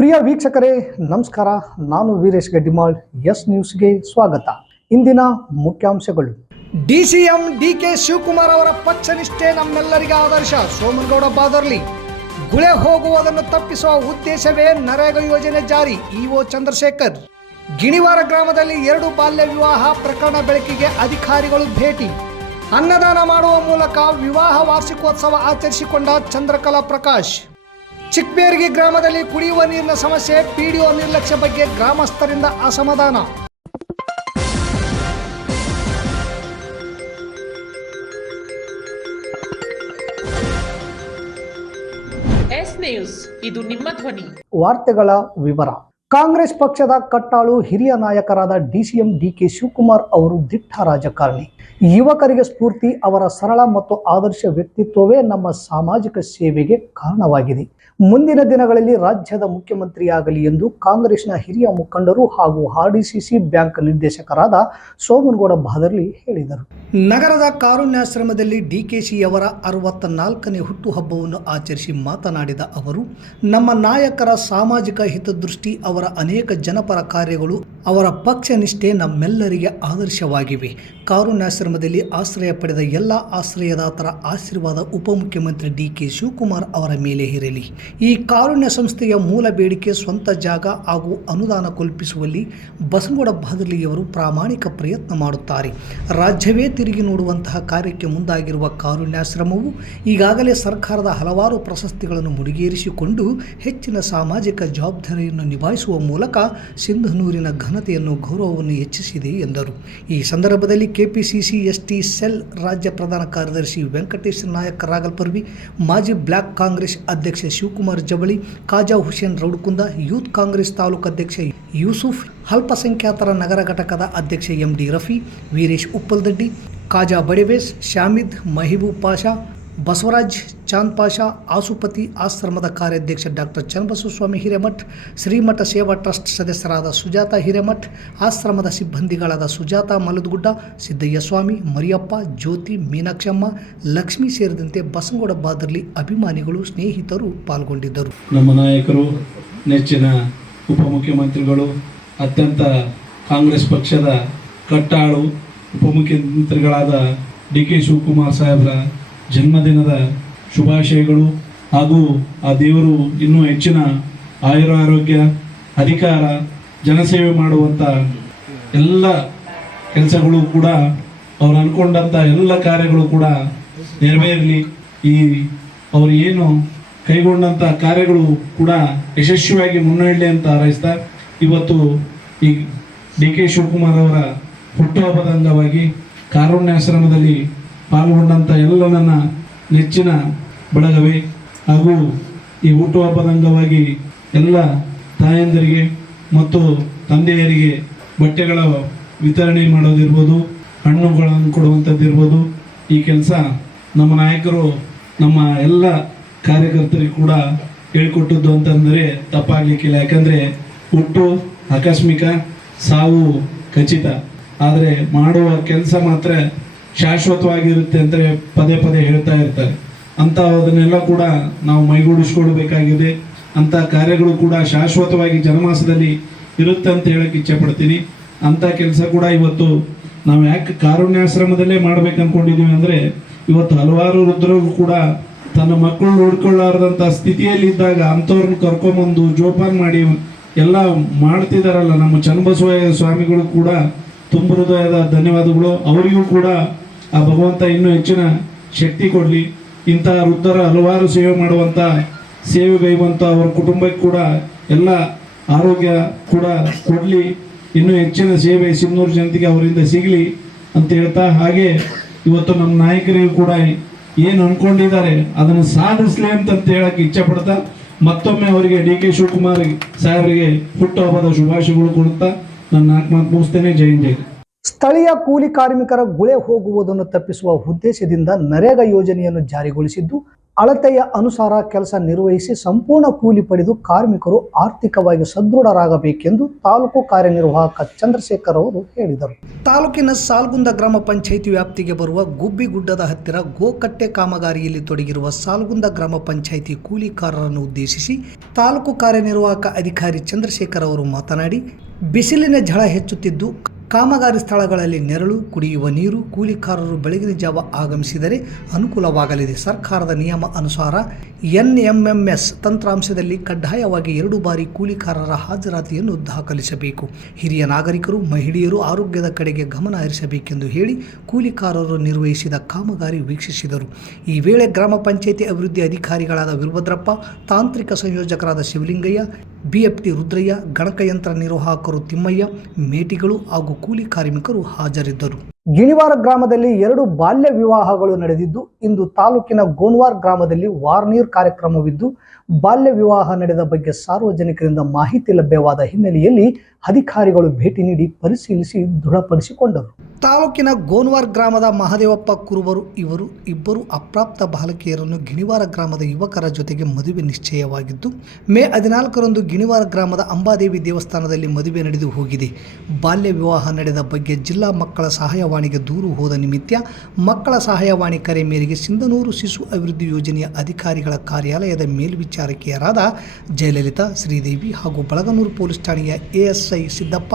ಪ್ರಿಯ ವೀಕ್ಷಕರೇ ನಮಸ್ಕಾರ. ನಾನು ವೀರೇಶ್ ಗಡ್ಡಿಮಾಳ್. ಎಸ್ ನ್ಯೂಸ್ಗೆ ಸ್ವಾಗತ. ಇಂದಿನ ಮುಖ್ಯಾಂಶಗಳು. ಡಿಸಿಎಂ ಡಿಕೆ ಶಿವಕುಮಾರ್ ಅವರ ಪಕ್ಷನಿಷ್ಠೆ ನಮ್ಮೆಲ್ಲರಿಗೆ ಆದರ್ಶ. ಸೋಮನಗೌಡ ಬಾದರ್ಲಿ. ಗುಳೆ ಹೋಗುವುದನ್ನು ತಪ್ಪಿಸುವ ಉದ್ದೇಶವೇ ನರೇಗಾ ಯೋಜನೆ ಜಾರಿ. ಇಒ ಚಂದ್ರಶೇಖರ್. ಗಿಣಿವಾರ ಗ್ರಾಮದಲ್ಲಿ 2 ಬಾಲ್ಯ ವಿವಾಹ ಪ್ರಕರಣ ಬೆಳಕಿಗೆ, ಅಧಿಕಾರಿಗಳು ಭೇಟಿ. ಅನ್ನದಾನ ಮಾಡುವ ಮೂಲಕ ವಿವಾಹ ವಾರ್ಷಿಕೋತ್ಸವ ಆಚರಿಸಿಕೊಂಡ ಚಂದ್ರಕಲಾ ಪ್ರಕಾಶ್. ಚಿಕ್ಕಬೇರ್ಗಿ ಗ್ರಾಮದಲ್ಲಿ ಕುಡಿಯುವ ನೀರಿನ ಸಮಸ್ಯೆ, ಪಿಡಿಒ ನಿರ್ಲಕ್ಷ್ಯ ಬಗ್ಗೆ ಗ್ರಾಮಸ್ಥರಿಂದ ಅಸಮಾಧಾನ. ಎಸ್ ನ್ಯೂಸ್, ಇದು ನಿಮ್ಮ ಧ್ವನಿ. ವಾರ್ತೆಗಳ ವಿವರ. ಕಾಂಗ್ರೆಸ್ ಪಕ್ಷದ ಕಟ್ಟಾಳು ಹಿರಿಯ ನಾಯಕರಾದ ಡಿಸಿಎಂ ಡಿಕೆ ಶಿವಕುಮಾರ್ ಅವರು ದಿಟ್ಟ ರಾಜಕಾರಣಿ. ಯುವಕರಿಗೆ ಸ್ಫೂರ್ತಿ. ಅವರ ಸರಳ ಮತ್ತು ಆದರ್ಶ ವ್ಯಕ್ತಿತ್ವವೇ ನಮ್ಮ ಸಾಮಾಜಿಕ ಸೇವೆಗೆ ಕಾರಣವಾಗಿದೆ. ಮುಂದಿನ ದಿನಗಳಲ್ಲಿ ರಾಜ್ಯದ ಮುಖ್ಯಮಂತ್ರಿಯಾಗಲಿ ಎಂದು ಕಾಂಗ್ರೆಸ್ನ ಹಿರಿಯ ಮುಖಂಡರು ಹಾಗೂ ಆರ್ಡಿಸಿಸಿ ಬ್ಯಾಂಕ್ ನಿರ್ದೇಶಕರಾದ ಸೋಮನಗೌಡ ಬಾದರ್ಲಿ ಹೇಳಿದರು. ನಗರದ ಕಾರುಣ್ಯಾಶ್ರಮದಲ್ಲಿ ಡಿಕೆಶಿಯವರ 64ನೇ ಹುಟ್ಟುಹಬ್ಬವನ್ನು ಆಚರಿಸಿ ಮಾತನಾಡಿದ ಅವರು, ನಮ್ಮ ನಾಯಕರ ಸಾಮಾಜಿಕ ಹಿತದೃಷ್ಟಿ, ಅವರ ಅನೇಕ ಜನಪರ ಕಾರ್ಯಗಳು, ಅವರ ಪಕ್ಷ ನಿಷ್ಠೆ ನಮ್ಮೆಲ್ಲರಿಗೆ ಆದರ್ಶವಾಗಿವೆ. ಕಾರುಣ್ಯಾಶ್ರಮದಲ್ಲಿ ಆಶ್ರಯ ಪಡೆದ ಎಲ್ಲ ಆಶ್ರಯದಾತರ ಆಶೀರ್ವಾದ ಉಪಮುಖ್ಯಮಂತ್ರಿ ಡಿಕೆ ಶಿವಕುಮಾರ್ ಅವರ ಮೇಲೆ ಇರಲಿ. ಈ ಕಾರುಣ್ಯ ಸಂಸ್ಥೆಯ ಮೂಲ ಬೇಡಿಕೆ ಸ್ವಂತ ಜಾಗ ಹಾಗೂ ಅನುದಾನ ಕಲ್ಪಿಸುವಲ್ಲಿ ಬಸನಗೌಡ ಬಾದರ್ಲಿಯವರು ಪ್ರಾಮಾಣಿಕ ಪ್ರಯತ್ನ ಮಾಡುತ್ತಾರೆ. ರಾಜ್ಯವೇ ತಿರುಗಿ ನೋಡುವಂತಹ ಕಾರ್ಯಕ್ಕೆ ಮುಂದಾಗಿರುವ ಕಾರುಣ್ಯಾಶ್ರಮವು ಈಗಾಗಲೇ ಸರ್ಕಾರದ ಹಲವಾರು ಪ್ರಶಸ್ತಿಗಳನ್ನು ಮುಡಿಗೇರಿಸಿಕೊಂಡು ಹೆಚ್ಚಿನ ಸಾಮಾಜಿಕ ಜವಾಬ್ದಾರಿಯನ್ನು ನಿಭಾಯಿಸುವ ಮೂಲಕ ಸಿಂಧನೂರಿನ ಘನತೆಯನ್ನು, ಗೌರವವನ್ನು ಹೆಚ್ಚಿಸಿದೆ ಎಂದರು. ಈ ಸಂದರ್ಭದಲ್ಲಿ ಕೆಪಿಸಿಸಿ ಎಸ್ಟಿ ಸೆಲ್ ರಾಜ್ಯ ಪ್ರಧಾನ ಕಾರ್ಯದರ್ಶಿ ವೆಂಕಟೇಶ್ ನಾಯಕ್ ರಾಗಲ್ಪರ್ವಿ, ಮಾಜಿ ಬ್ಲಾಕ್ ಕಾಂಗ್ರೆಸ್ ಅಧ್ಯಕ್ಷ ಶಿವಕುಮಾರ್ ಜಬಳಿ, ಖಾಜಾ ಹುಸೇನ್ ರೌಡ್ಕುಂದ, ಯೂತ್ ಕಾಂಗ್ರೆಸ್ ತಾಲೂಕು ಅಧ್ಯಕ್ಷ ಯೂಸುಫ್, ಅಲ್ಪಸಂಖ್ಯಾತರ ನಗರ ಘಟಕದ ಅಧ್ಯಕ್ಷ ಎಂಡಿ ರಫಿ, ವೀರೇಶ್ ಉಪ್ಪಲ್ದಡ್ಡಿ, ಖಾಜಾ ಬಡಿಬೇಸ್, ಶಾಮಿದ್, ಮಹಿಬೂಬ್ ಪಾಷಾ, ಬಸವರಾಜ್, ಚಾಂದ್ ಪಾಷಾ, ಆಸುಪತಿ, ಆಶ್ರಮದ ಕಾರ್ಯಾಧ್ಯಕ್ಷ ಡಾಕ್ಟರ್ ಚನ್ನಬಸವಸ್ವಾಮಿ ಹಿರೇಮಠ್, ಶ್ರೀಮಠ ಸೇವಾ ಟ್ರಸ್ಟ್ ಸದಸ್ಯರಾದ ಸುಜಾತ ಹಿರೇಮಠ್, ಆಶ್ರಮದ ಸಿಬ್ಬಂದಿಗಳಾದ ಸುಜಾತ ಮಲದಗುಡ್ಡ, ಸಿದ್ದಯ್ಯ ಸ್ವಾಮಿ, ಮರಿಯಪ್ಪ, ಜ್ಯೋತಿ, ಮೀನಾಕ್ಷಮ್ಮ, ಲಕ್ಷ್ಮಿ ಸೇರಿದಂತೆ ಬಸನಗೌಡ ಬಾದರ್ಲಿ ಅಭಿಮಾನಿಗಳು, ಸ್ನೇಹಿತರು ಪಾಲ್ಗೊಂಡಿದ್ದರು. ನಮ್ಮ ನಾಯಕರು, ನೆಚ್ಚಿನ ಉಪಮುಖ್ಯಮಂತ್ರಿಗಳು, ಅತ್ಯಂತ ಕಾಂಗ್ರೆಸ್ ಪಕ್ಷದ ಕಟ್ಟಾಳು ಉಪಮುಖ್ಯಮಂತ್ರಿಗಳಾದ ಡಿಕೆ ಶಿವಕುಮಾರ್ ಸಾಹೇಬರ ಜನ್ಮದಿನದ ಶುಭಾಶಯಗಳು. ಹಾಗೂ ಆ ದೇವರು ಇನ್ನೂ ಹೆಚ್ಚಿನ ಆಯುರಾರೋಗ್ಯ, ಅಧಿಕಾರ, ಜನಸೇವೆ ಮಾಡುವಂಥ ಎಲ್ಲ ಕೆಲಸಗಳು ಕೂಡ, ಅವ್ರು ಅಂದ್ಕೊಂಡಂಥ ಎಲ್ಲ ಕಾರ್ಯಗಳು ಕೂಡ ನೆರವೇರಲಿ. ಈ ಅವರು ಏನು ಕೈಗೊಂಡಂಥ ಕಾರ್ಯಗಳು ಕೂಡ ಯಶಸ್ವಿಯಾಗಿ ಮುನ್ನಡೆಯಲಿ ಅಂತ ಹಾರೈಸ್ತಾ, ಇವತ್ತು ಈ ಡಿ ಕೆ ಶಿವಕುಮಾರ್ ಅವರ ಹುಟ್ಟುಹಬ್ಬದ ಅಂಗವಾಗಿ ಕಾರುಣ್ಯಾಶ್ರಮದಲ್ಲಿ ಪಾಲ್ಗೊಂಡಂಥ ಎಲ್ಲ ನನ್ನ ನೆಚ್ಚಿನ ಬಳಗವೇ ಹಾಗೂ ಈ ಹುಟ್ಟುಹಬ್ಬದ ಅಂಗವಾಗಿ ಎಲ್ಲ ತಾಯಂದಿರಿಗೆ ಮತ್ತು ತಂದೆಯರಿಗೆ ಬಟ್ಟೆಗಳ ವಿತರಣೆ ಮಾಡೋದಿರ್ಬೋದು, ಹಣ್ಣುಗಳನ್ನು ಕೊಡುವಂಥದ್ದಿರ್ಬೋದು, ಈ ಕೆಲಸ ನಮ್ಮ ನಾಯಕರು ನಮ್ಮ ಎಲ್ಲ ಕಾರ್ಯಕರ್ತರಿಗೆ ಕೂಡ ಹೇಳಿಕೊಟ್ಟದ್ದು ಅಂತಂದರೆ ತಪ್ಪಾಗಲಿಕ್ಕಿಲ್ಲ. ಯಾಕಂದರೆ ಹುಟ್ಟು ಆಕಸ್ಮಿಕ, ಸಾವು ಖಚಿತ, ಆದರೆ ಮಾಡುವ ಕೆಲಸ ಮಾತ್ರ ಶಾಶ್ವತವಾಗಿರುತ್ತೆ ಅಂತ ಪದೇ ಪದೇ ಹೇಳ್ತಾ ಇರ್ತಾರೆ. ಅಂಥದನ್ನೆಲ್ಲ ಕೂಡ ನಾವು ಮೈಗೂಡಿಸ್ಕೊಳ್ಬೇಕಾಗಿದೆ. ಅಂಥ ಕಾರ್ಯಗಳು ಕೂಡ ಶಾಶ್ವತವಾಗಿ ಜನಮಾಸದಲ್ಲಿ ಇರುತ್ತೆ ಅಂತ ಹೇಳಕ್ಕೆ ಇಚ್ಛೆ ಪಡ್ತೀನಿ. ಅಂಥ ಕೆಲಸ ಕೂಡ ಇವತ್ತು ನಾವು ಯಾಕೆ ಕಾರುಣ್ಯಾಶ್ರಮದಲ್ಲೇ ಮಾಡ್ಬೇಕು ಅಂದ್ಕೊಂಡಿದ್ದೀವಿ ಅಂದರೆ, ಇವತ್ತು ಹಲವಾರು ವೃದ್ಧರಿಗೂ ಕೂಡ ತನ್ನ ಮಕ್ಕಳು ನೋಡ್ಕೊಳ್ಳಾರ್ದಂಥ ಸ್ಥಿತಿಯಲ್ಲಿದ್ದಾಗ ಅಂಥವ್ರನ್ನ ಕರ್ಕೊಂಬಂದು ಜೋಪಾನ ಮಾಡಿ ಎಲ್ಲ ಮಾಡ್ತಿದ್ದಾರಲ್ಲ ನಮ್ಮ ಚನ್ನಬಸವಯ್ಯ ಸ್ವಾಮಿಗಳು ಕೂಡ ತುಂಬ ಹೃದಯದ ಧನ್ಯವಾದಗಳು. ಅವರಿಗೂ ಕೂಡ ಆ ಭಗವಂತ ಇನ್ನೂ ಹೆಚ್ಚಿನ ಶಕ್ತಿ ಕೊಡಲಿ. ಇಂಥ ವೃದ್ಧರ ಹಲವಾರು ಸೇವೆ ಮಾಡುವಂಥ, ಸೇವೆಗೈವಂಥ ಅವರ ಕುಟುಂಬಕ್ಕೆ ಕೂಡ ಎಲ್ಲ ಆರೋಗ್ಯ ಕೂಡ ಕೊಡಲಿ. ಇನ್ನೂ ಹೆಚ್ಚಿನ ಸೇವೆ ಸಿಂಧನೂರು ಜನತೆಗೆ ಅವರಿಂದ ಸಿಗಲಿ ಅಂತ ಹೇಳ್ತಾ, ಹಾಗೆ ಇವತ್ತು ನಮ್ಮ ನಾಯಕರಿಗೂ ಕೂಡ ಏನು ಅಂದ್ಕೊಂಡಿದ್ದಾರೆ ಅದನ್ನು ಸಾಧಿಸಲಿ ಅಂತ ಹೇಳಕ್ಕೆ ಇಚ್ಛೆ ಪಡ್ತಾ, ಮತ್ತೊಮ್ಮೆ ಅವರಿಗೆ ಡಿ ಕೆ ಶಿವಕುಮಾರ್ ಸಾಹೇಬರಿಗೆ ಹುಟ್ಟುಹಬ್ಬದ ಶುಭಾಶಯಗಳು ಕೊಡುತ್ತಾ ನನ್ನ 4 ಮಾತು ಮುಗಿಸ್ತೇನೆ. ಜೈ ಹಿಂದ್. ಸ್ಥಳೀಯ ಕೂಲಿ ಕಾರ್ಮಿಕರ ಗುಳೆ ಹೋಗುವುದನ್ನು ತಪ್ಪಿಸುವ ಉದ್ದೇಶದಿಂದ ನರೇಗಾ ಯೋಜನೆಯನ್ನು ಜಾರಿಗೊಳಿಸಿದ್ದು, ಅಳತೆಯ ಅನುಸಾರ ಕೆಲಸ ನಿರ್ವಹಿಸಿ ಸಂಪೂರ್ಣ ಕೂಲಿ ಪಡೆದು ಕಾರ್ಮಿಕರು ಆರ್ಥಿಕವಾಗಿ ಸದೃಢರಾಗಬೇಕೆಂದು ತಾಲೂಕು ಕಾರ್ಯನಿರ್ವಾಹಕ ಚಂದ್ರಶೇಖರ್ ಅವರು ಹೇಳಿದರು. ತಾಲೂಕಿನ ಸಾಲ್ಗುಂದ ಗ್ರಾಮ ಪಂಚಾಯಿತಿ ವ್ಯಾಪ್ತಿಗೆ ಬರುವ ಗುಬ್ಬಿಗುಡ್ಡದ ಹತ್ತಿರ ಗೋಕಟ್ಟೆ ಕಾಮಗಾರಿಯಲ್ಲಿ ತೊಡಗಿರುವ ಸಾಲ್ಗುಂದ ಗ್ರಾಮ ಪಂಚಾಯಿತಿ ಕೂಲಿಕಾರರನ್ನು ಉದ್ದೇಶಿಸಿ ತಾಲೂಕು ಕಾರ್ಯನಿರ್ವಾಹಕ ಅಧಿಕಾರಿ ಚಂದ್ರಶೇಖರ್ ಅವರು ಮಾತನಾಡಿ, ಬಿಸಿಲಿನ ಝಳ ಹೆಚ್ಚುತ್ತಿದ್ದು ಕಾಮಗಾರಿ ಸ್ಥಳಗಳಲ್ಲಿ ನೆರಳು, ಕುಡಿಯುವ ನೀರು, ಕೂಲಿಕಾರರು ಬೆಳಗಿನ ಜಾವ ಆಗಮಿಸಿದರೆ ಅನುಕೂಲವಾಗಲಿದೆ. ಸರ್ಕಾರದ ನಿಯಮ ಅನುಸಾರ NMMS ತಂತ್ರಾಂಶದಲ್ಲಿ ಕಡ್ಡಾಯವಾಗಿ 2 ಬಾರಿ ಕೂಲಿಕಾರರ ಹಾಜರಾತಿಯನ್ನು ದಾಖಲಿಸಬೇಕು. ಹಿರಿಯ ನಾಗರಿಕರು, ಮಹಿಳೆಯರು ಆರೋಗ್ಯದ ಕಡೆಗೆ ಗಮನ ಹರಿಸಬೇಕೆಂದು ಹೇಳಿ ಕೂಲಿಕಾರರು ನಿರ್ವಹಿಸಿದ ಕಾಮಗಾರಿ ವೀಕ್ಷಿಸಿದರು. ಈ ವೇಳೆ ಗ್ರಾಮ ಪಂಚಾಯಿತಿ ಅಭಿವೃದ್ಧಿ ಅಧಿಕಾರಿಗಳಾದ ವೀರಭದ್ರಪ್ಪ, ತಾಂತ್ರಿಕ ಸಂಯೋಜಕರಾದ ಶಿವಲಿಂಗಯ್ಯ, BFT ರುದ್ರಯ್ಯ, ಗಣಕಯಂತ್ರ ನಿರ್ವಾಹಕರು ತಿಮ್ಮಯ್ಯ, ಮೇಟಿಗಳು ಹಾಗೂ ಕೂಲಿ ಕಾರ್ಮಿಕರು ಹಾಜರಿದ್ದರು. ಗಿಣಿವಾರ ಗ್ರಾಮದಲ್ಲಿ 2 ಬಾಲ್ಯ ವಿವಾಹಗಳು ನಡೆದಿದ್ದು, ಇಂದು ತಾಲೂಕಿನ ಗೋನ್ವಾರ್ ಗ್ರಾಮದಲ್ಲಿ ವಾರ್ನೀರ್ ಕಾರ್ಯಕ್ರಮವಿದ್ದು, ಬಾಲ್ಯ ವಿವಾಹ ನಡೆದ ಬಗ್ಗೆ ಸಾರ್ವಜನಿಕರಿಂದ ಮಾಹಿತಿ ಲಭ್ಯವಾದ ಹಿನ್ನೆಲೆಯಲ್ಲಿ ಅಧಿಕಾರಿಗಳು ಭೇಟಿ ನೀಡಿ ಪರಿಶೀಲಿಸಿ ದೃಢಪಡಿಸಿಕೊಂಡರು. ತಾಲೂಕಿನ ಗೋನ್ವಾರ್ ಗ್ರಾಮದ ಮಹದೇವಪ್ಪ ಕುರುಬರು ಇವರು ಇಬ್ಬರು ಅಪ್ರಾಪ್ತ ಬಾಲಕಿಯರನ್ನು ಗಿಣಿವಾರ ಗ್ರಾಮದ ಯುವಕರ ಜೊತೆಗೆ ಮದುವೆ ನಿಶ್ಚಯವಾಗಿದ್ದು, ಮೇ 14ರಂದು ಗಿಣಿವಾರ ಗ್ರಾಮದ ಅಂಬಾದೇವಿ ದೇವಸ್ಥಾನದಲ್ಲಿ ಮದುವೆ ನಡೆದು ಹೋಗಿದೆ. ಬಾಲ್ಯ ವಿವಾಹ ನಡೆದ ಬಗ್ಗೆ ಜಿಲ್ಲಾ ಮಕ್ಕಳ ಸಹಾಯವಾಣಿಗೆ ದೂರು ಹೋದ ನಿಮಿತ್ತ ಮಕ್ಕಳ ಸಹಾಯವಾಣಿ ಕರೆ ಮೇರೆಗೆ ಸಿಂಧನೂರು ಶಿಶು ಅಭಿವೃದ್ಧಿ ಯೋಜನೆಯ ಅಧಿಕಾರಿಗಳ ಕಾರ್ಯಾಲಯದ ಮೇಲ್ವಿಚಾರಕಿಯರಾದ ಜಯಲಲಿತಾ, ಶ್ರೀದೇವಿ ಹಾಗೂ ಬಳಗನೂರು ಪೊಲೀಸ್ ಠಾಣೆಯ ASI ಸಿದ್ದಪ್ಪ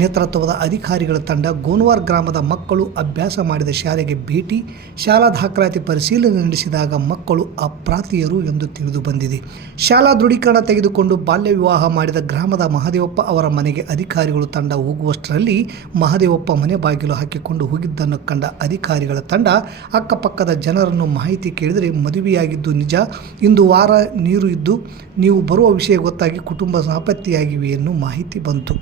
ನೇತೃತ್ವದ ಅಧಿಕಾರಿಗಳ ತಂಡ ಗೋನ್ವಾರ್ ಗ್ರಾಮದ ಮಕ್ಕಳು ಅಭ್ಯಾಸ ಮಾಡಿದ ಶಾಲೆಗೆ ಭೇಟಿ, ಶಾಲಾ ದಾಖಲಾತಿ ಪರಿಶೀಲನೆ ನಡೆಸಿದಾಗ ಮಕ್ಕಳು ಅಪ್ರಾಪ್ತೆಯರು ಎಂದು ತಿಳಿದು ಬಂದಿದೆ. ಶಾಲಾ ದೃಢೀಕರಣ ತೆಗೆದುಕೊಂಡು ಬಾಲ್ಯ ವಿವಾಹ ಮಾಡಿದ ಗ್ರಾಮದ ಮಹದೇವಪ್ಪ ಅವರ ಮನೆಗೆ ಅಧಿಕಾರಿಗಳು ತಂಡ ಹೋಗುವಷ್ಟರಲ್ಲಿ ಮಹದೇವಪ್ಪ ಮನೆ ಬಾಗಿಲು ಹಾಕಿಕೊಂಡು ಹೋಗಿದ್ದನ್ನು ಕಂಡ ಅಧಿಕಾರಿಗಳ ತಂಡ ಅಕ್ಕಪಕ್ಕದ ಜನರನ್ನು ಮಾಹಿತಿ ಕೇಳಿದರೆ ಮದುವೆಯಾಗಿದ್ದು ನಿಜ, ಇಂದು ವಾರ ನೀರು ಇದ್ದು ನೀವು ಬರುವ ವಿಷಯ ಗೊತ್ತಾಗಿ ಕುಟುಂಬ ನಾಪತ್ತೆಯಾಗಿವೆ ಎನ್ನುವ ಮಾಹಿತಿ ಬಂತು.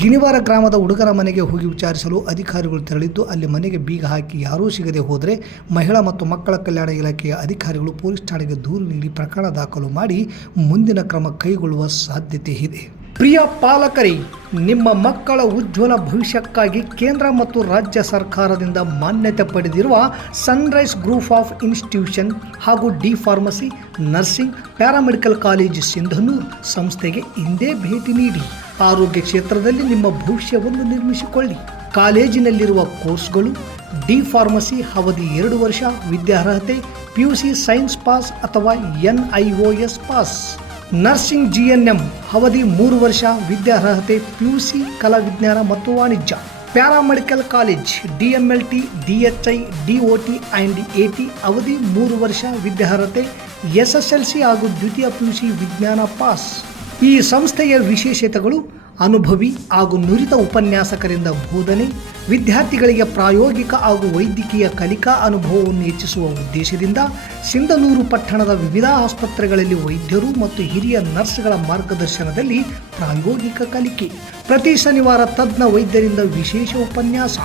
ಗಿಣಿವಾರ ಗ್ರಾಮದ ಹುಡುಗರ ಮನೆಗೆ ಹೋಗಿ ವಿಚಾರಿಸಲು ಅಧಿಕಾರಿಗಳು ತೆರಳಿದ್ದು, ಅಲ್ಲಿ ಮನೆಗೆ ಬೀಗ ಹಾಕಿ ಯಾರೂ ಸಿಗದೆ ಹೋದರೆ ಮಹಿಳಾ ಮತ್ತು ಮಕ್ಕಳ ಕಲ್ಯಾಣ ಇಲಾಖೆಯ ಅಧಿಕಾರಿಗಳು ಪೊಲೀಸ್ ಠಾಣೆಗೆ ದೂರು ನೀಡಿ ಪ್ರಕರಣ ದಾಖಲು ಮಾಡಿ ಮುಂದಿನ ಕ್ರಮ ಕೈಗೊಳ್ಳುವ ಸಾಧ್ಯತೆ ಇದೆ. ಪ್ರಿಯ ಪಾಲಕರೇ, ನಿಮ್ಮ ಮಕ್ಕಳ ಉಜ್ವಲ ಭವಿಷ್ಯಕ್ಕಾಗಿ ಕೇಂದ್ರ ಮತ್ತು ರಾಜ್ಯ ಸರ್ಕಾರದಿಂದ ಮಾನ್ಯತೆ ಪಡೆದಿರುವ ಸನ್ರೈಸ್ ಗ್ರೂಪ್ ಆಫ್ ಇನ್ಸ್ಟಿಟ್ಯೂಷನ್ ಹಾಗೂ D pharmacy, nursing, paramedical college Sindhanur ಸಂಸ್ಥೆಗೆ ಹಿಂದೆ ಭೇಟಿ ನೀಡಿ ಆರೋಗ್ಯ ಕ್ಷೇತ್ರದಲ್ಲಿ ನಿಮ್ಮ ಭವಿಷ್ಯವನ್ನು ನಿರ್ಮಿಸಿಕೊಳ್ಳಿ. ಕಾಲೇಜಿನಲ್ಲಿರುವ ಕೋರ್ಸ್ಗಳು: ಡಿ ಫಾರ್ಮಸಿ ಅವಧಿ 2 ವರ್ಷ, ವಿದ್ಯಾರ್ಹತೆ PUC ಸೈನ್ಸ್ ಪಾಸ್ ಅಥವಾ NIOS ಪಾಸ್. ನರ್ಸಿಂಗ್ GNM ಅವಧಿ 3 ವರ್ಷ, ವಿದ್ಯಾರ್ಹತೆ PUC ಕಲಾ ವಿಜ್ಞಾನ ಮತ್ತು ವಾಣಿಜ್ಯ. Paramedical college DMLT, DHI, DOT and AT ಅವಧಿ 3 ವರ್ಷ, ವಿದ್ಯಾರ್ಹತೆ SSLC ಹಾಗೂ ದ್ವಿತೀಯ PUC ವಿಜ್ಞಾನ ಪಾಸ್. ಈ ಸಂಸ್ಥೆಯ ವಿಶೇಷತೆಗಳು: ಅನುಭವಿ ಹಾಗೂ ನುರಿತ ಉಪನ್ಯಾಸಕರಿಂದ ಬೋಧನೆ, ವಿದ್ಯಾರ್ಥಿಗಳಿಗೆ ಪ್ರಾಯೋಗಿಕ ಹಾಗೂ ವೈದ್ಯಕೀಯ ಕಲಿಕಾ ಅನುಭವವನ್ನು ಹೆಚ್ಚಿಸುವ ಉದ್ದೇಶದಿಂದ ಸಿಂಧನೂರು ಪಟ್ಟಣದ ವಿವಿಧ ಆಸ್ಪತ್ರೆಗಳಲ್ಲಿ ವೈದ್ಯರು ಮತ್ತು ಹಿರಿಯ ನರ್ಸ್ಗಳ ಮಾರ್ಗದರ್ಶನದಲ್ಲಿ ಪ್ರಾಯೋಗಿಕ ಕಲಿಕೆ. ಪ್ರತಿ ಶನಿವಾರ ತಜ್ಞ ವೈದ್ಯರಿಂದ ವಿಶೇಷ ಉಪನ್ಯಾಸ.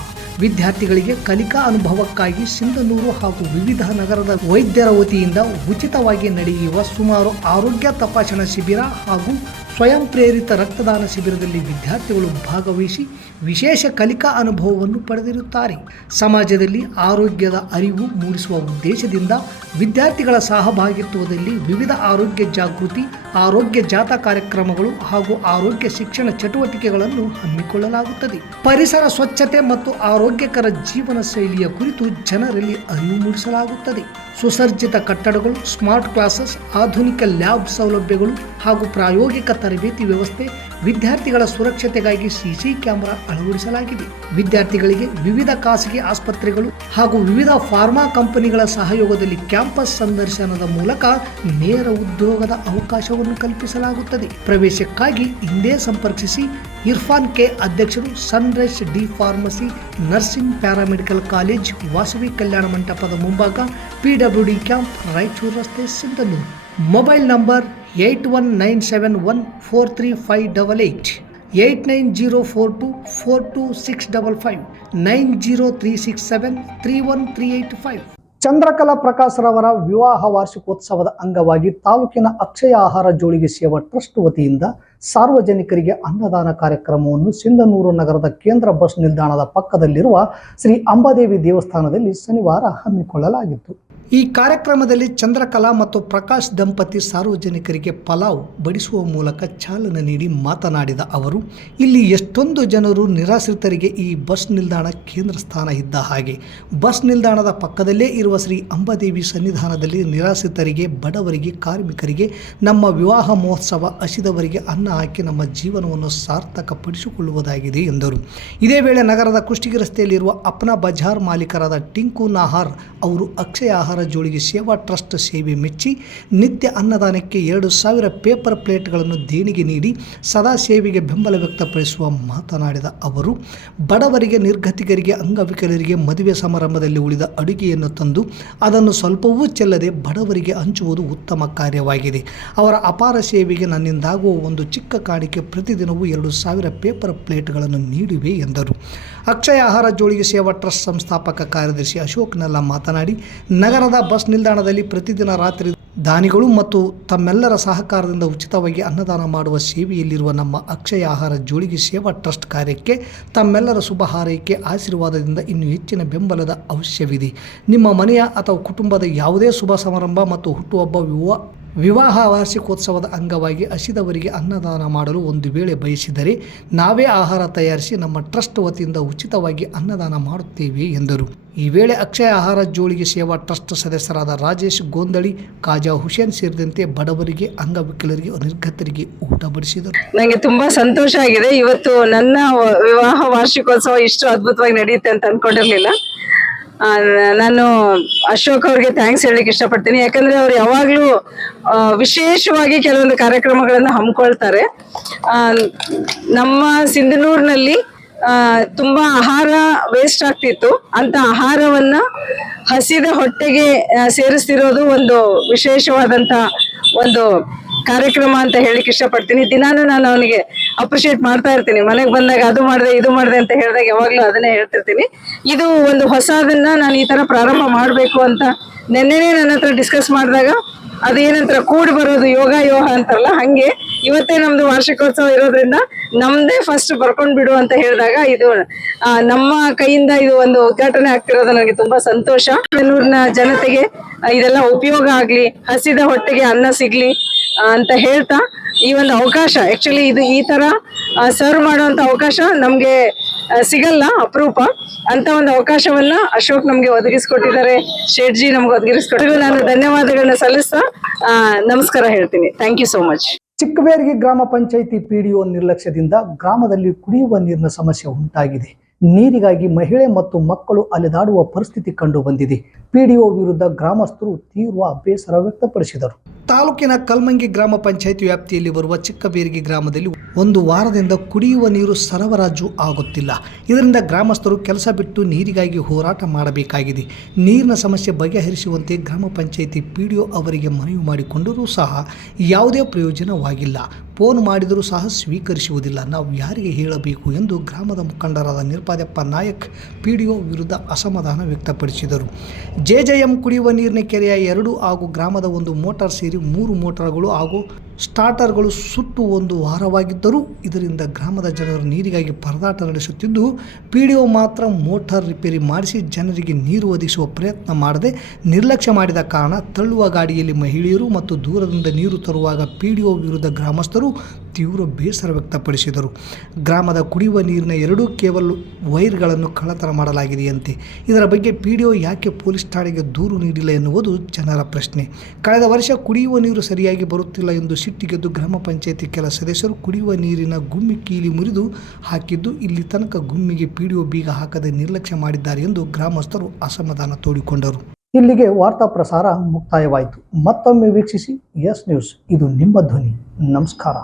ವಿದ್ಯಾರ್ಥಿಗಳಿಗೆ ಕಲಿಕಾ ಅನುಭವಕ್ಕಾಗಿ ಸಿಂಧನೂರು ಹಾಗೂ ವಿವಿಧ ನಗರದ ವೈದ್ಯರ ವತಿಯಿಂದ ಉಚಿತವಾಗಿ ನಡೆಯುವ ಸುಮಾರು ಆರೋಗ್ಯ ತಪಾಸಣಾ ಶಿಬಿರ ಹಾಗೂ ಸ್ವಯಂ ಪ್ರೇರಿತ ರಕ್ತದಾನ ಶಿಬಿರದಲ್ಲಿ ವಿದ್ಯಾರ್ಥಿಗಳು ಭಾಗವಹಿಸಿ ವಿಶೇಷ ಕಲಿಕಾ ಅನುಭವವನ್ನು ಪಡೆದಿರುತ್ತಾರೆ. ಸಮಾಜದಲ್ಲಿ ಆರೋಗ್ಯದ ಅರಿವು ಮೂಡಿಸುವ ಉದ್ದೇಶದಿಂದ ವಿದ್ಯಾರ್ಥಿಗಳ ಸಹಭಾಗಿತ್ವದಲ್ಲಿ ವಿವಿಧ ಆರೋಗ್ಯ ಜಾಗೃತಿ, ಆರೋಗ್ಯ ಜಾಥಾ ಕಾರ್ಯಕ್ರಮಗಳು ಹಾಗೂ ಆರೋಗ್ಯ ಶಿಕ್ಷಣ ಚಟುವಟಿಕೆಗಳನ್ನು ಹಮ್ಮಿಕೊಳ್ಳಲಾಗುತ್ತದೆ. ಪರಿಸರ ಸ್ವಚ್ಛತೆ ಮತ್ತು ಆರೋಗ್ಯಕರ ಜೀವನ ಶೈಲಿಯ ಕುರಿತು ಜನರಲ್ಲಿ ಅರಿವು ಮೂಡಿಸಲಾಗುತ್ತದೆ. ಸುಸಜ್ಜಿತ ಕಟ್ಟಡಗಳು, ಸ್ಮಾರ್ಟ್ ಕ್ಲಾಸಸ್, ಆಧುನಿಕ ಲ್ಯಾಬ್ ಸೌಲಭ್ಯಗಳು ಹಾಗೂ ಪ್ರಾಯೋಗಿಕ ತರಬೇತಿ ವ್ಯವಸ್ಥೆ. ವಿದ್ಯಾರ್ಥಿಗಳ ಸುರಕ್ಷತೆಗಾಗಿ CC ಕ್ಯಾಮೆರಾ ಅಳವಡಿಸಲಾಗಿದೆ. ವಿದ್ಯಾರ್ಥಿಗಳಿಗೆ ವಿವಿಧ ಖಾಸಗಿ ಆಸ್ಪತ್ರೆಗಳು ಹಾಗೂ ವಿವಿಧ ಫಾರ್ಮಾ ಕಂಪನಿಗಳ ಸಹಯೋಗದಲ್ಲಿ ಕ್ಯಾಂಪಸ್ ಸಂದರ್ಶನದ ಮೂಲಕ ನೇರ ಉದ್ಯೋಗದ ಅವಕಾಶವನ್ನು ಕಲ್ಪಿಸಲಾಗುತ್ತದೆ. ಪ್ರವೇಶಕ್ಕಾಗಿ ಹಿಂದೆ ಸಂಪರ್ಕಿಸಿ. ಇರ್ಫಾನ್ K, ಅಧ್ಯಕ್ಷರು, sunrise D pharmacy, nursing, paramedical college, Vasavi ಕಲ್ಯಾಣ ಮಂಟಪದ ಮುಂಭಾಗ, PWD ಕ್ಯಾಂಪ್, ರಾಯಚೂರು ರಸ್ತೆ, ಸಿಂಧನೂರು. Mobile number 8197143588, 8904242655, 9036731385. ಚಂದ್ರಕಲಾ ಪ್ರಕಾಶ್ ರವರ ವಿವಾಹ ವಾರ್ಷಿಕೋತ್ಸವದ ಅಂಗವಾಗಿ ತಾಲೂಕಿನ ಅಕ್ಷಯ ಆಹಾರ ಜೋಳಿಗೆ ಸೇವಾ ಟ್ರಸ್ಟ್ ವತಿಯಿಂದ ಸಾರ್ವಜನಿಕರಿಗೆ ಅನ್ನದಾನ ಕಾರ್ಯಕ್ರಮವನ್ನು ಸಿಂಧನೂರು ನಗರದ ಕೇಂದ್ರ ಬಸ್ ನಿಲ್ದಾಣದ ಪಕ್ಕದಲ್ಲಿರುವ ಶ್ರೀ ಅಂಬಾದೇವಿ ದೇವಸ್ಥಾನದಲ್ಲಿ ಶನಿವಾರ ಹಮ್ಮಿಕೊಳ್ಳಲಾಗಿತ್ತು. ಈ ಕಾರ್ಯಕ್ರಮದಲ್ಲಿ ಚಂದ್ರಕಲಾ ಮತ್ತು ಪ್ರಕಾಶ್ ದಂಪತಿ ಸಾರ್ವಜನಿಕರಿಗೆ ಪಲಾವ್ ಬಡಿಸುವ ಮೂಲಕ ಚಾಲನೆ ನೀಡಿ ಮಾತನಾಡಿದ ಅವರು, ಇಲ್ಲಿ ಎಷ್ಟೊಂದು ಜನರು ನಿರಾಶ್ರಿತರಿಗೆ ಈ ಬಸ್ ನಿಲ್ದಾಣ ಕೇಂದ್ರ ಸ್ಥಾನ ಇದ್ದ ಹಾಗೆ. ಬಸ್ ನಿಲ್ದಾಣದ ಪಕ್ಕದಲ್ಲೇ ಇರುವ ಶ್ರೀ ಅಂಬಾದೇವಿ ಸನ್ನಿಧಾನದಲ್ಲಿ ನಿರಾಶ್ರಿತರಿಗೆ, ಬಡವರಿಗೆ, ಕಾರ್ಮಿಕರಿಗೆ ನಮ್ಮ ವಿವಾಹ ಮಹೋತ್ಸವ ಹಸಿದವರಿಗೆ ಅನ್ನ ಹಾಕಿ ನಮ್ಮ ಜೀವನವನ್ನು ಸಾರ್ಥಕಪಡಿಸಿಕೊಳ್ಳುವುದಾಗಿದೆ ಎಂದರು. ಇದೇ ವೇಳೆ ನಗರದ ಕುಷ್ಟಗಿ ರಸ್ತೆಯಲ್ಲಿರುವ ಅಪ್ನಾ ಬಜಾರ್ ಮಾಲೀಕರಾದ ಟಿಂಕು ನಾಹಾರ್ ಅವರು ಅಕ್ಷಯ ಆಹಾರ ಜೋಳಿಗೆ ಸೇವಾ ಟ್ರಸ್ಟ್ ಸೇವೆ ಮೆಚ್ಚಿ ನಿತ್ಯ ಅನ್ನದಾನಕ್ಕೆ 2,000 ಪೇಪರ್ ಪ್ಲೇಟ್ಗಳನ್ನು ದೇಣಿಗೆ ನೀಡಿ ಸದಾ ಸೇವೆಗೆ ಬೆಂಬಲ ವ್ಯಕ್ತಪಡಿಸುವ ಮಾತನಾಡಿದ ಅವರು, ಬಡವರಿಗೆ, ನಿರ್ಗತಿಕರಿಗೆ, ಅಂಗವಿಕಲರಿಗೆ ಮದುವೆ ಸಮಾರಂಭದಲ್ಲಿ ಉಳಿದ ಅಡುಗೆಯನ್ನು ತಂದು ಅದನ್ನು ಸ್ವಲ್ಪವೂ ಚೆಲ್ಲದೆ ಬಡವರಿಗೆ ಹಂಚುವುದು ಉತ್ತಮ ಕಾರ್ಯವಾಗಿದೆ. ಅವರ ಅಪಾರ ಸೇವೆಗೆ ನನ್ನಿಂದಾಗುವ ಒಂದು ಚಿಕ್ಕ ಕಾಣಿಕೆ ಪ್ರತಿದಿನವೂ 2,000 ಪೇಪರ್ ಪ್ಲೇಟ್ಗಳನ್ನು ನೀಡಿವೆ ಎಂದರು. ಅಕ್ಷಯ ಆಹಾರ ಜೋಳಿಗೆ ಸೇವಾ ಟ್ರಸ್ಟ್ ಸಂಸ್ಥಾಪಕ ಕಾರ್ಯದರ್ಶಿ ಅಶೋಕ್ ನಲ್ಲ ಮಾತನಾಡಿ, ನಗರದ ಬಸ್ ನಿಲ್ದಾಣದಲ್ಲಿ ಪ್ರತಿದಿನ ರಾತ್ರಿ ದಾನಿಗಳು ಮತ್ತು ತಮ್ಮೆಲ್ಲರ ಸಹಕಾರದಿಂದ ಉಚಿತವಾಗಿ ಅನ್ನದಾನ ಮಾಡುವ ಸೇವೆಯಲ್ಲಿರುವ ನಮ್ಮ ಅಕ್ಷಯ ಆಹಾರ ಜೋಳಿಗೆ ಸೇವಾ ಟ್ರಸ್ಟ್ ಕಾರ್ಯಕ್ಕೆ ತಮ್ಮೆಲ್ಲರ ಶುಭ ಹಾರೈಕೆ, ಆಶೀರ್ವಾದದಿಂದ ಇನ್ನೂ ಹೆಚ್ಚಿನ ಬೆಂಬಲದ ಅವಶ್ಯವಿದೆ. ನಿಮ್ಮ ಮನೆಯ ಅಥವಾ ಕುಟುಂಬದ ಯಾವುದೇ ಶುಭ ಸಮಾರಂಭ ಮತ್ತು ಹುಟ್ಟುಹಬ್ಬ, ವಿವಾಹ ವಾರ್ಷಿಕೋತ್ಸವದ ಅಂಗವಾಗಿ ಹಸಿದವರಿಗೆ ಅನ್ನದಾನ ಮಾಡಲು ಒಂದು ವೇಳೆ ಬಯಸಿದರೆ ನಾವೇ ಆಹಾರ ತಯಾರಿಸಿ ನಮ್ಮ ಟ್ರಸ್ಟ್ ವತಿಯಿಂದ ಉಚಿತವಾಗಿ ಅನ್ನದಾನ ಮಾಡುತ್ತೇವೆ ಎಂದರು. ಈ ವೇಳೆ ಅಕ್ಷಯ ಆಹಾರ ಜೋಳಿಗೆ ಸೇವಾ ಟ್ರಸ್ಟ್ ಸದಸ್ಯರಾದ ರಾಜೇಶ್ ಗೋಂದಳಿ, ಕಾಜಾ ಹುಸೇನ್ ಸೇರಿದಂತೆ ಬಡವರಿಗೆ, ಅಂಗವಿಕಲರಿಗೆ, ನಿರ್ಗತರಿಗೆ ಊಟ ಬಡಿಸಿದರು. ನನಗೆ ತುಂಬಾ ಸಂತೋಷ ಆಗಿದೆ. ಇವತ್ತು ನನ್ನ ವಿವಾಹ ವಾರ್ಷಿಕೋತ್ಸವ ಇಷ್ಟು ಅದ್ಭುತವಾಗಿ ನಡೆಯುತ್ತೆ ಅಂತ ಅನ್ಕೊಂಡಿರ್ಲಿಲ್ಲ. ನಾನು ಅಶೋಕ್ ಅವ್ರಿಗೆ ಥ್ಯಾಂಕ್ಸ್ ಹೇಳಲಿಕ್ಕೆ ಇಷ್ಟಪಡ್ತೀನಿ. ಯಾಕಂದ್ರೆ ಅವ್ರು ಯಾವಾಗ್ಲೂ ವಿಶೇಷವಾಗಿ ಕೆಲವೊಂದು ಕಾರ್ಯಕ್ರಮಗಳನ್ನು ಹಮ್ಮಿಕೊಳ್ತಾರೆ. ನಮ್ಮ ಸಿಂಧನೂರಿನಲ್ಲಿ ತುಂಬಾ ಆಹಾರ ವೇಸ್ಟ್ ಆಗ್ತಿತ್ತು. ಅಂತ ಆಹಾರವನ್ನ ಹಸಿದ ಹೊಟ್ಟೆಗೆ ಸೇರಿಸ್ತಿರೋದು ಒಂದು ವಿಶೇಷವಾದಂತ ಒಂದು ಕಾರ್ಯಕ್ರಮ ಅಂತ ಹೇಳಿಕ್ಕೆ ಇಷ್ಟಪಡ್ತೀನಿ. ದಿನಾನು ನಾನು ಅವನಿಗೆ ಅಪ್ರಿಶಿಯೇಟ್ ಮಾಡ್ತಾ ಇರ್ತೀನಿ. ಮನೆಗೆ ಬಂದಾಗ ಅದು ಮಾಡಿದೆ, ಇದು ಮಾಡಿದೆ ಅಂತ ಹೇಳಿದಾಗ ಯಾವಾಗ್ಲೂ ಅದನ್ನೇ ಹೇಳ್ತಿರ್ತೀನಿ. ಇದು ಒಂದು ಹೊಸದನ್ನ ನಾನು ಈ ತರ ಪ್ರಾರಂಭ ಮಾಡಬೇಕು ಅಂತ ನೆನ್ನೆನೇ ನನ್ನ ಹತ್ರ ಡಿಸ್ಕಸ್ ಮಾಡಿದಾಗ ಅದೇನಂತರ ಕೂಡಿ ಬರೋದು ಯೋಗ ಅಂತಾರಲ್ಲ, ಹಂಗೆ ಇವತ್ತೇ ನಮ್ದು ವಾರ್ಷಿಕೋತ್ಸವ ಇರೋದ್ರಿಂದ ನಮ್ದೇ ಫಸ್ಟ್ ಬರ್ಕೊಂಡ್ ಬಿಡು ಅಂತ ಹೇಳಿದಾಗ ಇದು ನಮ್ಮ ಕೈಯಿಂದ ಇದು ಒಂದು ಉದ್ಘಾಟನೆ ಆಗ್ತಿರೋದು ನನಗೆ ತುಂಬಾ ಸಂತೋಷ. ಬೆಂಗಳೂರಿನ ಜನತೆಗೆ ಇದೆಲ್ಲ ಉಪಯೋಗ ಆಗ್ಲಿ, ಹಸಿದ ಹೊಟ್ಟೆಗೆ ಅನ್ನ ಸಿಗ್ಲಿ ಅಂತ ಹೇಳ್ತಾ, ಈ ಒಂದು ಅವಕಾಶ ಆಕ್ಚುಲಿ ಇದು ಈ ತರ ಸರ್ವ್ ಮಾಡುವಂತ ಅವಕಾಶ ನಮ್ಗೆ ಸಿಗಲ್ಲ, ಅಪರೂಪ. ಅಂತ ಒಂದು ಅವಕಾಶವನ್ನ ಅಶೋಕ್ ನಮ್ಗೆ ಒದಗಿಸ್ಕೊಟ್ಟಿದ್ದಾರೆ, ಶೇಟ್ಜಿ ನಮ್ಗೆ ಒದಗಿಸ್ಕೊಟ್ಟಿದ್ದಾರೆ. ನಾನು ಧನ್ಯವಾದಗಳನ್ನ ಸಲ್ಲಿಸ್ತಾ ನಮಸ್ಕಾರ ಹೇಳ್ತೀನಿ. Thank you so much. Chikkabergi ಗ್ರಾಮ ಪಂಚಾಯಿತಿ ಪಿಡಿಒ ನಿರ್ಲಕ್ಷ್ಯದಿಂದ ಗ್ರಾಮದಲ್ಲಿ ಕುಡಿಯುವ ನೀರಿನ ಸಮಸ್ಯೆ ಉಂಟಾಗಿದೆ. ನೀರಿಗಾಗಿ ಮಹಿಳೆ ಮತ್ತು ಮಕ್ಕಳು ಅಲೆದಾಡುವ ಪರಿಸ್ಥಿತಿ ಕಂಡು ಬಂದಿದೆ. ಪಿಡಿಒ ವಿರುದ್ಧ ಗ್ರಾಮಸ್ಥರು ತೀವ್ರ ಬೇಸರ ವ್ಯಕ್ತಪಡಿಸಿದರು. ತಾಲೂಕಿನ ಕಲ್ಮಂಗಿ ಗ್ರಾಮ ಪಂಚಾಯಿತಿ ವ್ಯಾಪ್ತಿಯಲ್ಲಿ ಬರುವ ಚಿಕ್ಕಬೇರ್ಗಿ ಗ್ರಾಮದಲ್ಲಿ ಒಂದು ವಾರದಿಂದ ಕುಡಿಯುವ ನೀರು ಸರಬರಾಜು ಆಗುತ್ತಿಲ್ಲ. ಇದರಿಂದ ಗ್ರಾಮಸ್ಥರು ಕೆಲಸ ಬಿಟ್ಟು ನೀರಿಗಾಗಿ ಹೋರಾಟ ಮಾಡಬೇಕಾಗಿದೆ. ನೀರಿನ ಸಮಸ್ಯೆ ಬಗೆಹರಿಸುವಂತೆ ಗ್ರಾಮ ಪಂಚಾಯಿತಿ ಪಿಡಿಒ ಅವರಿಗೆ ಮನವಿ ಮಾಡಿಕೊಂಡರೂ ಸಹ ಯಾವುದೇ ಪ್ರಯೋಜನವಾಗಿಲ್ಲ. ಫೋನ್ ಮಾಡಿದರೂ ಸಹ ಸ್ವೀಕರಿಸುವುದಿಲ್ಲ. ನಾವು ಯಾರಿಗೆ ಹೇಳಬೇಕು ಎಂದು ಗ್ರಾಮದ ಮುಖಂಡರಾದ ನಿರ್ಪಾದಪ್ಪ ನಾಯಕ್ ಪಿಡಿಒ ವಿರುದ್ಧ ಅಸಮಾಧಾನ ವ್ಯಕ್ತಪಡಿಸಿದರು. ಜೆಜೆಎಂ ಕುಡಿಯುವ ನೀರಿನ ಕೆರೆಯ 2 ಹಾಗೂ ಗ್ರಾಮದ 1 ಮೋಟಾರ್ ಸೇರಿ 3 ಮೋಟಾರ್ಗಳು ಹಾಗೂ ಸ್ಟಾರ್ಟರ್ಗಳು ಸುಟ್ಟು 1 ವಾರವಾಗಿದ್ದರೂ ಇದರಿಂದ ಗ್ರಾಮದ ಜನರು ನೀರಿಗಾಗಿ ಪರದಾಟ ನಡೆಸುತ್ತಿದ್ದು, ಪಿಡಿಒ ಮಾತ್ರ ಮೋಟಾರ್ ರಿಪೇರಿ ಮಾಡಿಸಿ ಜನರಿಗೆ ನೀರು ಒದಗಿಸುವ ಪ್ರಯತ್ನ ಮಾಡದೆ ನಿರ್ಲಕ್ಷ್ಯ ಮಾಡಿದ ಕಾರಣ ತಳ್ಳುವ ಗಾಡಿಯಲ್ಲಿ ಮಹಿಳೆಯರು ಮತ್ತು ದೂರದಿಂದ ನೀರು ತರುವಾಗ ಪಿಡಿಒ ವಿರುದ್ಧ ಗ್ರಾಮಸ್ಥರು ತೀವ್ರ ಬೇಸರ ವ್ಯಕ್ತಪಡಿಸಿದರು. ಗ್ರಾಮದ ಕುಡಿಯುವ ನೀರಿನ 2 ಕೇಬಲ್ ವೈರ್ಗಳನ್ನು ಕಳ್ಳತನ ಮಾಡಲಾಗಿದೆಯಂತೆ. ಇದರ ಬಗ್ಗೆ ಪಿಡಿಒ ಯಾಕೆ ಪೊಲೀಸ್ ಠಾಣೆಗೆ ದೂರು ನೀಡಿಲ್ಲ ಎನ್ನುವುದು ಜನರ ಪ್ರಶ್ನೆ. ಕಳೆದ ವರ್ಷ ಕುಡಿಯುವ ನೀರು ಸರಿಯಾಗಿ ಬರುತ್ತಿಲ್ಲ ಎಂದು ಸಿಟ್ಟಿಗೆದ್ದು ಗ್ರಾಮ ಪಂಚಾಯಿತಿ ಕೆಲ ಸದಸ್ಯರು ಕುಡಿಯುವ ನೀರಿನ ಗುಮ್ಮಿ ಕೀಲಿ ಮುರಿದು ಹಾಕಿದ್ದು, ಇಲ್ಲಿ ತನಕ ಗುಮ್ಮಿಗೆ ಪಿಡಿಒ ಬೀಗ ಹಾಕದೆ ನಿರ್ಲಕ್ಷ್ಯ ಮಾಡಿದ್ದಾರೆ ಎಂದು ಗ್ರಾಮಸ್ಥರು ಅಸಮಾಧಾನ ತೋಡಿಕೊಂಡರು. ಇಲ್ಲಿಗೆ ವಾರ್ತಾ ಪ್ರಸಾರ ಮುಕ್ತಾಯವಾಯಿತು. ಮತ್ತೊಮ್ಮೆ ವೀಕ್ಷಿಸಿ ಎಸ್ ನ್ಯೂಸ್, ಇದು ನಿಮ್ಮ ಧ್ವನಿ. ನಮಸ್ಕಾರ.